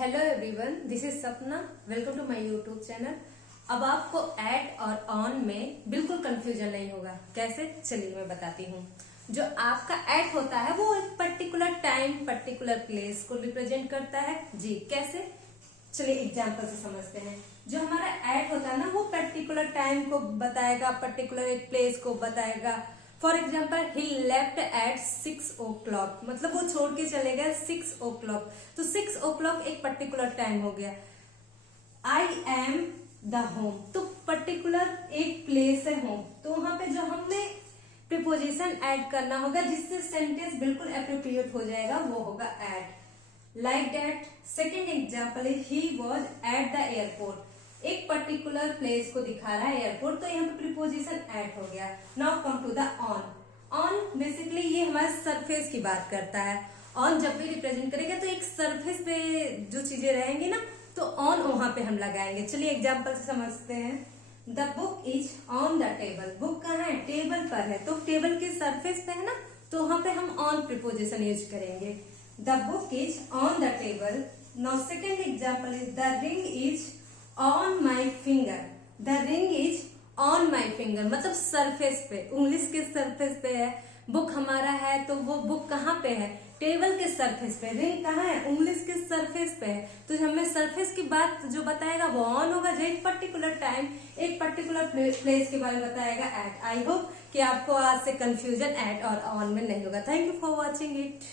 Hello everyone, this is Sapna. Welcome to my YouTube channel. अब आपको add और on में बिल्कुल कंफ्यूजन नहीं होगा। कैसे, चलिए मैं बताती हूँ। जो आपका ऐड होता है वो एक पर्टिकुलर टाइम, पर्टिकुलर प्लेस को रिप्रेजेंट करता है। जी कैसे, चलिए एग्जाम्पल से समझते हैं। जो हमारा ऐड होता है ना, वो पर्टिकुलर टाइम को बताएगा, पर्टिकुलर एक प्लेस को बताएगा। For example, he left eight 6 o'clock, मतलब वो छोड़ के चले गए 6 o'clock। तो 6 o'clock एक पर्टिकुलर टाइम हो गया। आई एम द होम, तो पर्टिकुलर एक प्लेस है होम। तो वहां पे जो हमें प्रीपोजिशन ऐड करना होगा जिससे सेंटेंस बिल्कुल अप्रोप्रिएट हो जाएगा, वो होगा at. Like that. Second example है, he was at the airport. एक पर्टिकुलर प्लेस को दिखा रहा है एयरपोर्ट, तो यहाँ पे प्रीपोजिशन ऐड हो गया। Now come to the on. On basically ये हमारे सरफेस की बात करता है। ऑन जब भी रिप्रेजेंट करेगा तो एक सरफेस पे जो चीजें रहेंगी ना, तो ऑन वहां पे हम लगाएंगे। चलिए एग्जाम्पल से समझते हैं। The book is on the table. Book कहाँ है? टेबल पर है, तो टेबल के सरफेस पे है ना, तो वहां पे हम ऑन प्रीपोजिशन यूज करेंगे। The book is on the table. Now second example is the ring is on my finger. The ring is on my finger, मतलब सरफेस पे, उंगली के सरफेस पे है। बुक हमारा है तो वो बुक कहाँ पे है? टेबल के सरफेस पे। रिंग कहाँ है? उंगली के सरफेस पे है। तो हमें सरफेस की बात जो बताएगा वो ऑन होगा, जो एक पर्टिकुलर टाइम, एक पर्टिकुलर प्लेस के बारे में बताएगा एट। आई होप कि आपको आज से कंफ्यूजन एट और ऑन में नहीं होगा। Thank you for watching it.